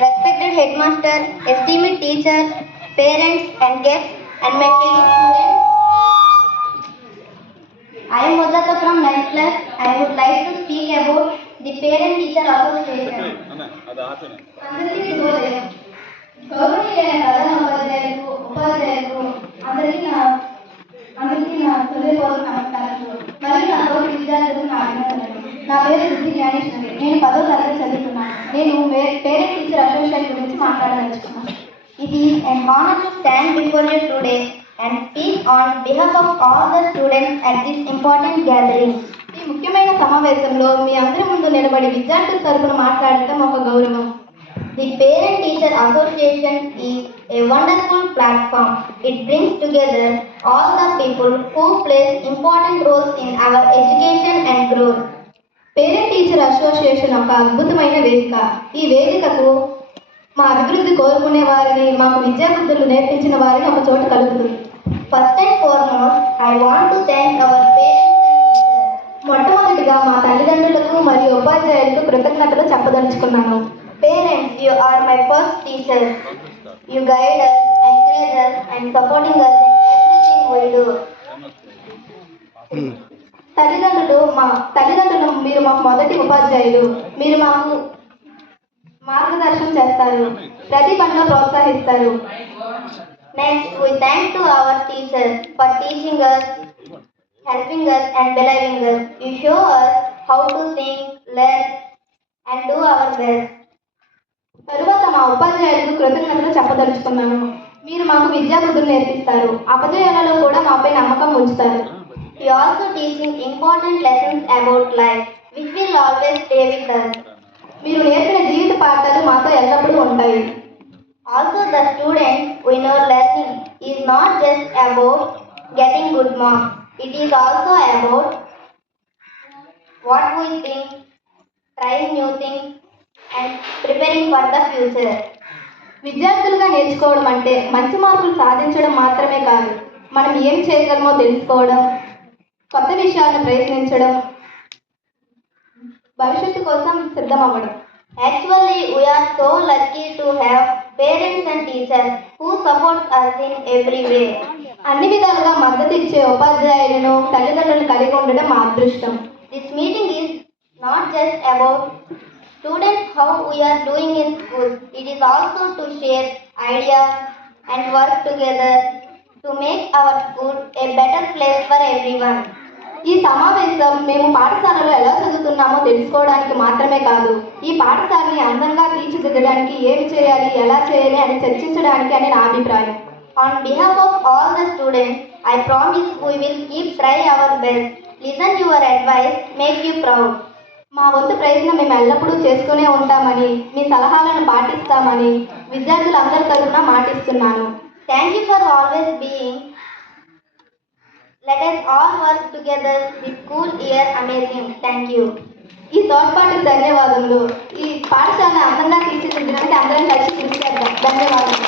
respected headmaster, esteemed teachers, parents and guests, and my fellow students. I am Mojata from 9th class. I would like to speak about the Parent Teacher Association. అందరికీ శుభోదయం. గౌరవనీయులైన ప్రధాన ఉపాధ్యాయులకు అందరికీ నా హృదయపూర్వక నమస్కారాలు మరియు నా తోటి విద్యార్థులకు నా అభినందనలు. నా పేరు శుద్ధి జ్ఞానేశ్వరి. నేను 10వ తరగతి చదువుతున్నాను. నేను పేరెంట్ టీచర్ అసోసియేషన్ గురించి మాట్లాడదలుచుకున్నాను. It is an honor to stand before you today and speak on behalf of all the students at this important gathering. ఈ ముఖ్యమైన సమావేశంలో మీ అందరి ముందు నిలబడి విద్యార్థుల తరపున మాట్లాడటం ఒక గౌరవం. The Parent Teacher Association is a wonderful platform. It brings together all the people who play important roles in our education and growth. Parent teacher association ఒక అద్భుతమైన వేదిక. ఈ వేదికకు మా అభివృద్ధి కోరుకునే వారిని, మాకు విద్యాబుద్ధులు నేర్పించిన వారిని ఒక చోట కలుగుతుంది. First and foremost I want to thank our parents and teachers. మొట్టమొదటిగా మా తల్లిదండ్రులకు మరియు ఉపాధ్యాయులకు కృతజ్ఞతలు చెప్పదలుచుకున్నాను. Parents, you are my first teachers. You guide us, encourage us, and supporting us in everything we do. తల్లిదండ్రులు మీరు మాకు మొదటి ఉపాధ్యాయులు. మీరు మాకు మార్గదర్శనం చేస్తారు, ప్రతి పనిలో ప్రోత్సహిస్తారు. Next, we thank to our teachers for teaching us, helping us, and believing us. You show us how to think, learn, and do our best. తరువాత మా ఉపాధ్యాయులకు కృతజ్ఞతలు చెప్పదలుచుకున్నాను. మీరు మాకు విద్యాబుద్ధులు నేర్పిస్తారు, అపజయాలలో కూడా మాపై నమ్మకం ఉంచుతారు. You also teaching important lessons about life, which will always stay with us. మీరు నేర్పిన జీవిత పాఠాలు మాతో ఎల్లప్పుడూ ఉంటాయి. Also the students, we know learning is not just about getting good marks. It is also about what we think, trying new things, and preparing for the future. విద్యార్థులుగా నేర్చుకోవడం అంటే మంచి మార్కులు సాధించడం మాత్రమే కాదు, మనం ఏం చేయగలమో తెలుసుకోవడం, కొత్త విషయాలను ప్రయత్నించడం, భవిష్యత్తు కోసం సిద్ధమవ్వడం. Actually, we are so lucky to have parents and teachers who support us in every way. అన్ని విధాలుగా మద్దతు ఇచ్చే ఉపాధ్యాయులను, తల్లిదండ్రులను కలిగి ఉండడం మా అదృష్టం. This meeting is not just about students how we are doing in school. It is also to share ideas and work together to make our school a better place for everyone. ఈ సమావేశం మేము పాఠశాలలో ఎలా చదువుతున్నామో తెలుసుకోవడానికి మాత్రమే కాదు, ఈ పాఠశాలని అందంగా తీర్చిదిద్దడానికి ఏమి చేయాలి, ఎలా చేయాలి అని చర్చించడానికి అని నా అభిప్రాయం. On behalf of all the students, I promise we will keep try our best, listen your advice, make you proud. మా వంతు ప్రయత్నం మేము ఎల్లప్పుడూ చేసుకునే ఉంటామని, మీ సలహాలను పాటిస్తామని విద్యార్థులందరి తరఫున మాటిస్తున్నాను. Thank you for always being. Let us all work together. This school year amazing. Thank you. ఈ తోడ్పాటుకు ధన్యవాదములు. ఈ పాఠశాల అందంగా తీర్చిదిద్దడానికి అందరం కలిసి కృషి చేద్దాం. ధన్యవాదాలు.